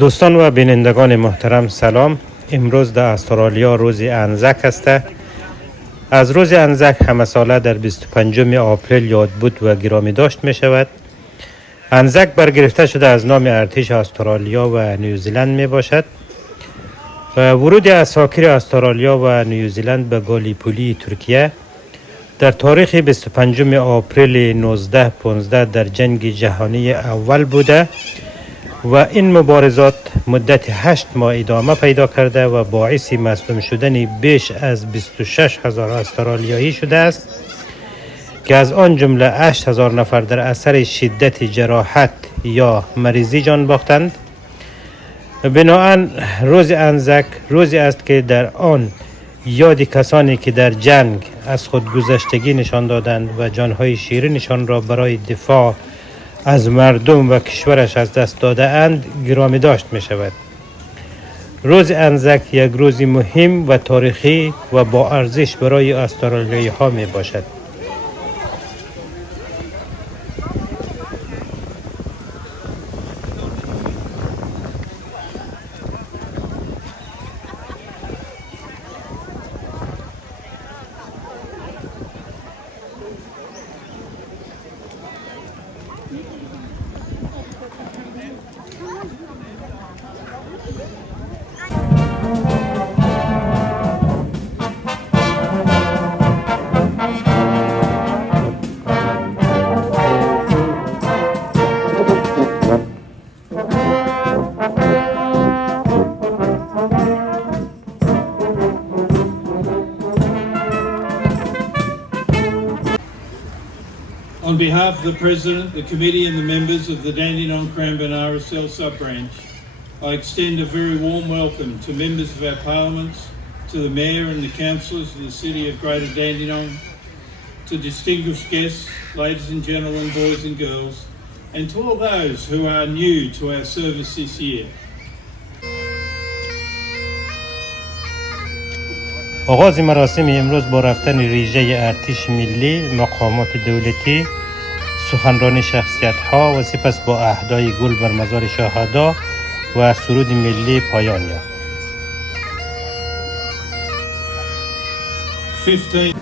دوستان و بینندگان محترم سلام. امروز در استرالیا روز انزک است. از روز انزک همه ساله در 25 آپریل یاد بود و گرامی داشت می شود. انزک برگرفته شده از نام ارتش استرالیا و نیوزیلند می باشد و ورود اساکیر استرالیا و نیوزیلند به گالیپولی ترکیه در تاریخ 25 آپریل 1915 در جنگ جهانی اول بوده و این مبارزات مدت 8 ماه ادامه پیدا کرده و باعث مصدوم شدن بیش از 26,000 استرالیایی شده است که از آن جمله 8,000 نفر در اثر شدت جراحت یا مریضی جان باختند. بنابراین روز انزک روزی است که در آن یاد کسانی که در جنگ از خودگذشتگی نشان دادند و جانهای شیرینشان را برای دفاع از مردم و کشورش از دست داده اند گرامی داشت می شود. روز انزک یک روز مهم و تاریخی و با ارزش برای استرالیایی ها می باشد. On behalf of the President, the Committee and the members of the Dandenong RSL sub-branch, I extend a very warm welcome to members of our parliaments, to the Mayor and the councillors of the City of Greater Dandenong, to distinguished guests, ladies and gentlemen, boys and girls, and to all those who are new to our service this year. آغاز مراسم امروز با رفتن ریژه ارتش ملی، مقامات دولتی، سخنرانی شخصیت ها و سپس با اهدای گل بر مزار شهدا و سرود ملی پایان یافت. 15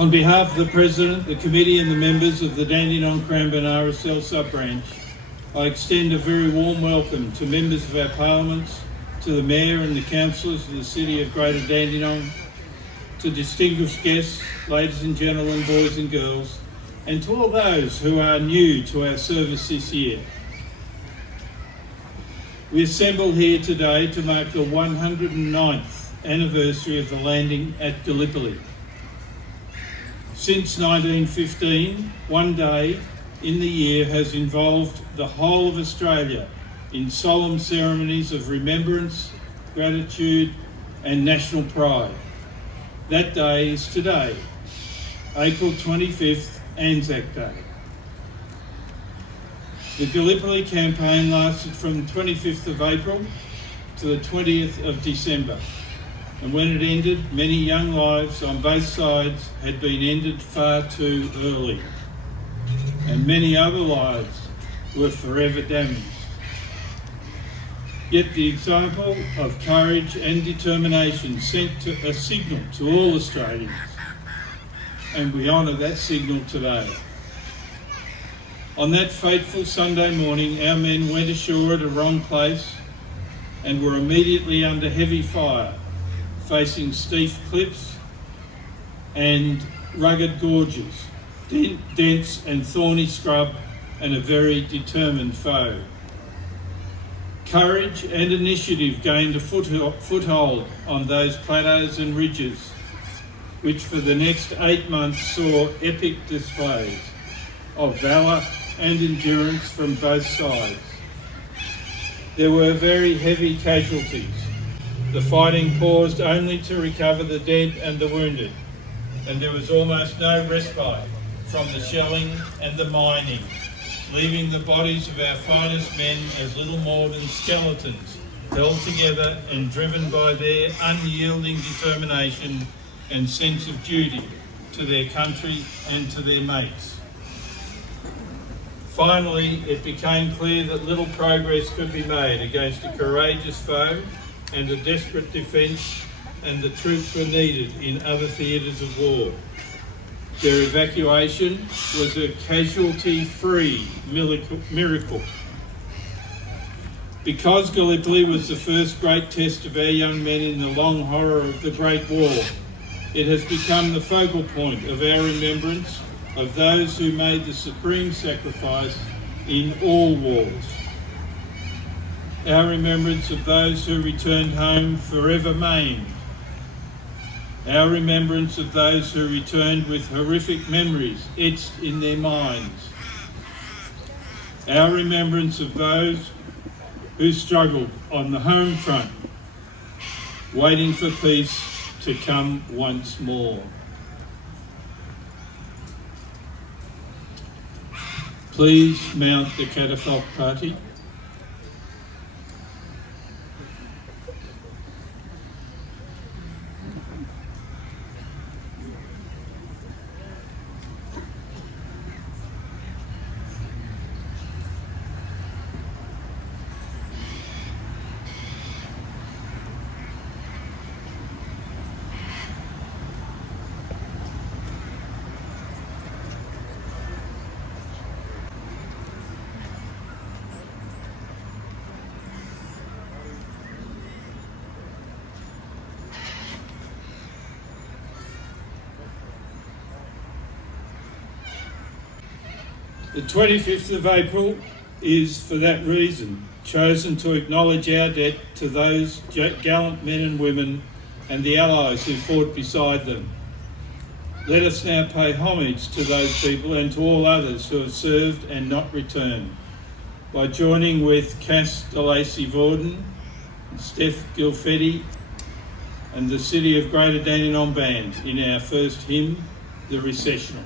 On behalf of the President, the Committee and the members of the Dandenong RSL sub-branch, I extend a very warm welcome to members of our parliaments, to the Mayor and the councillors of the City of Greater Dandenong, to distinguished guests, ladies and gentlemen, boys and girls, and to all those who are new to our service this year. We assemble here today to mark the 109th anniversary of the landing at Gallipoli. Since 1915, one day in the year has involved the whole of Australia in solemn ceremonies of remembrance, gratitude and national pride. That day is today, April 25th, Anzac Day. The Gallipoli campaign lasted from the 25th of April to the 20th of December. And when it ended, many young lives on both sides had been ended far too early. And many other lives were forever damaged. Yet the example of courage and determination sent a signal to all Australians. And we honour that signal today. On that fateful Sunday morning, our men went ashore at a wrong place and were immediately under heavy fire, facing steep cliffs and rugged gorges, dense and thorny scrub, and a very determined foe. Courage and initiative gained a foothold on those plateaus and ridges, which for the next 8 months saw epic displays of valour and endurance from both sides. There were very heavy casualties. The fighting paused only to recover the dead and the wounded, and there was almost no respite from the shelling and the mining, leaving the bodies of our finest men as little more than skeletons, held together and driven by their unyielding determination and sense of duty to their country and to their mates. Finally, it became clear that little progress could be made against a courageous foe and a desperate defence, and the troops were needed in other theatres of war. Their evacuation was a casualty-free miracle. Because Gallipoli was the first great test of our young men in the long horror of the Great War, it has become the focal point of our remembrance of those who made the supreme sacrifice in all wars. Our remembrance of those who returned home forever maimed. Our remembrance of those who returned with horrific memories etched in their minds. Our remembrance of those who struggled on the home front, waiting for peace to come once more. Please mount the catafalque party. The 25th of April is, for that reason, chosen to acknowledge our debt to those gallant men and women and the allies who fought beside them. Let us now pay homage to those people and to all others who have served and not returned by joining with Cass de Lacy Vorden, Steph Gilfetti and the City of Greater Dandenong Band in our first hymn, The Recessional.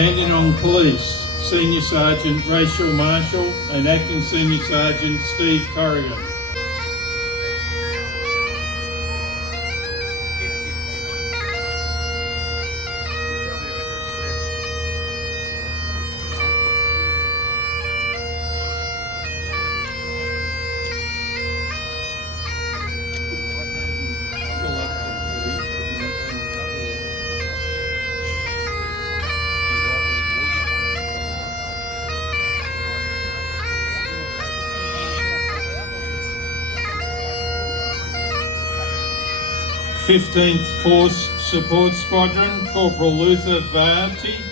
Dandenong Police, Senior Sergeant Rachel Marshall and Acting Senior Sergeant Steve Corrigan. Fifteenth Force Support Squadron, Corporal Luther Varty.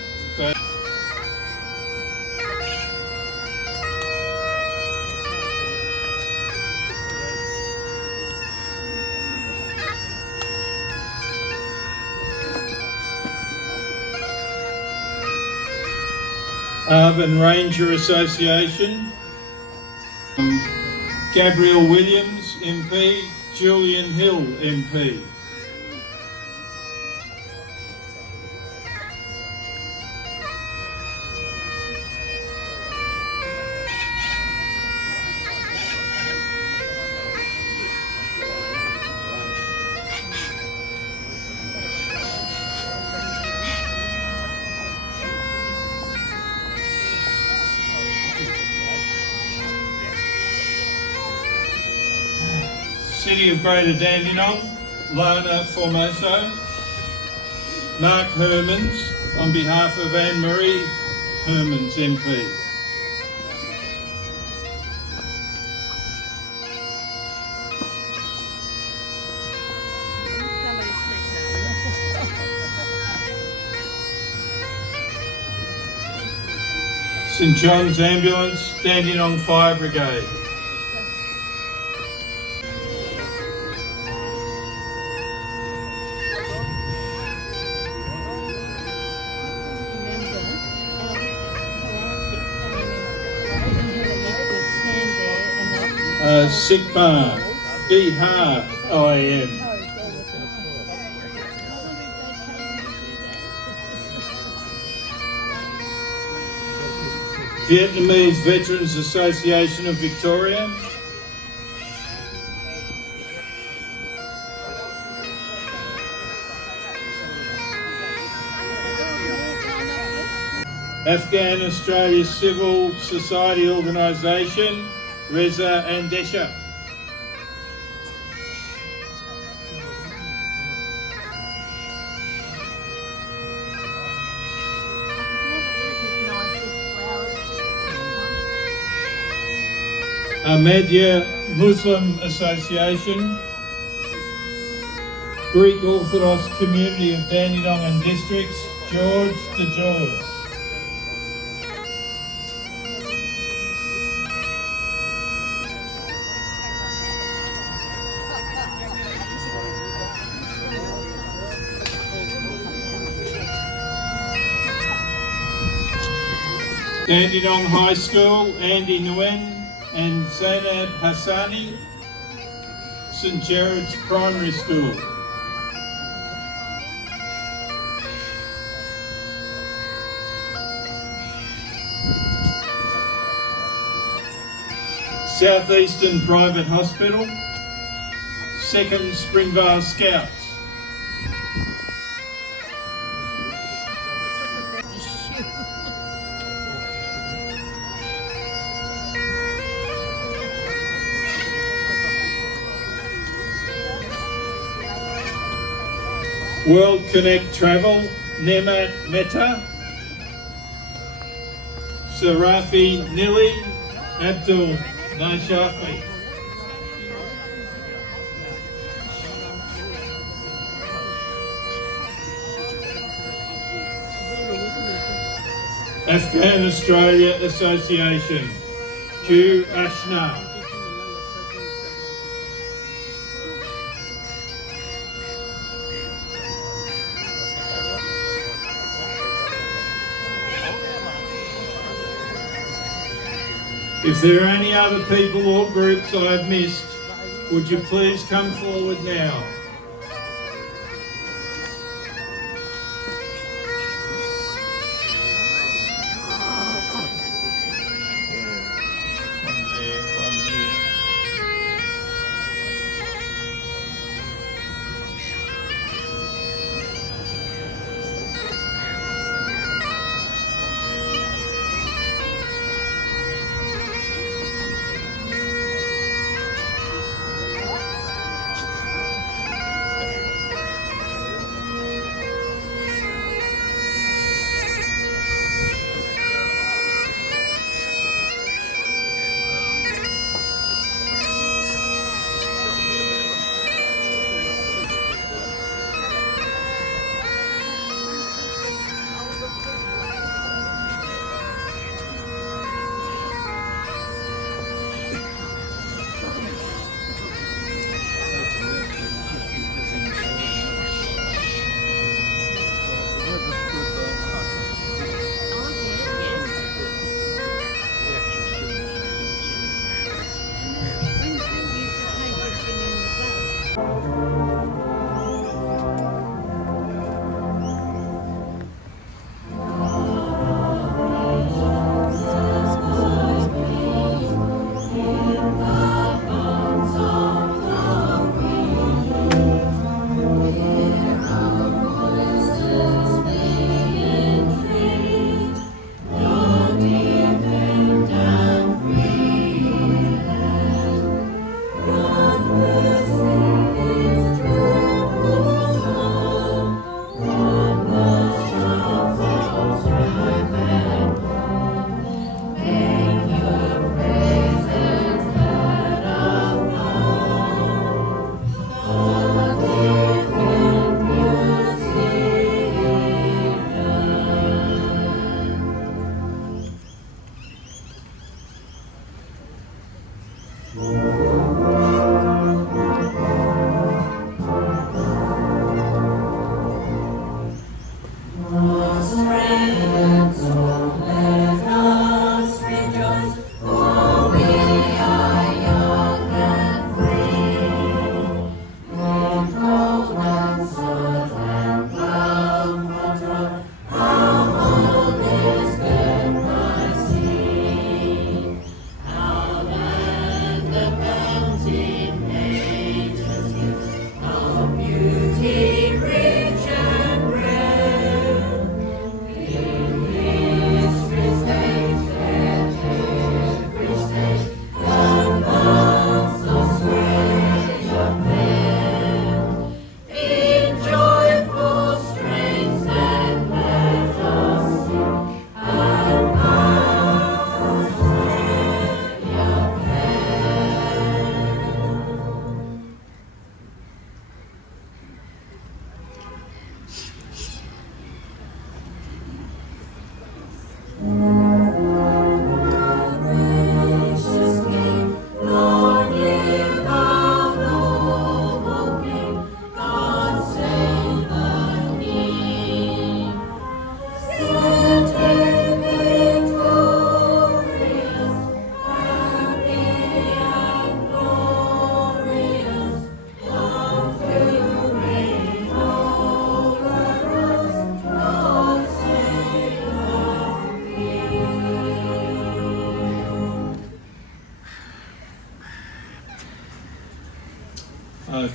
Arvin Ranger Association, Gabriel Williams MP, Julian Hill MP. City of Greater Dandenong, Lana Formoso, Mark Hermans on behalf of Anne-Marie Hermans MP. St John's Ambulance, Dandenong Fire Brigade. Sigma, BHAR-IM. Vietnamese Veterans Association of Victoria. Afghan Australia Civil Society Organisation, Reza Andesha. Ahmadiyya Muslim Association, Greek Orthodox Community of Dandenong and Districts, George to George. Dandenong High School, Andy Nguyen and Zainab Hassani, St Gerard's Primary School. Southeastern Private Hospital, 2nd Springvale Scouts. World Connect Travel, Nemat Mehta, Sarafi Nili, Abdul Naishafi. Afghan Australia Association, Jew Ashna. If there are any other people or groups I've missed, would you please come forward now?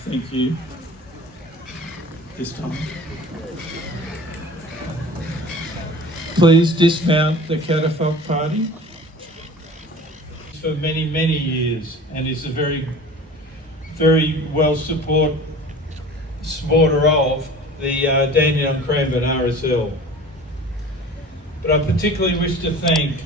Thank you. This time. Please dismount the catafalque party. For many, many years, and is a very, very well supporter of the Dandenong Vic RSL. But I particularly wish to thank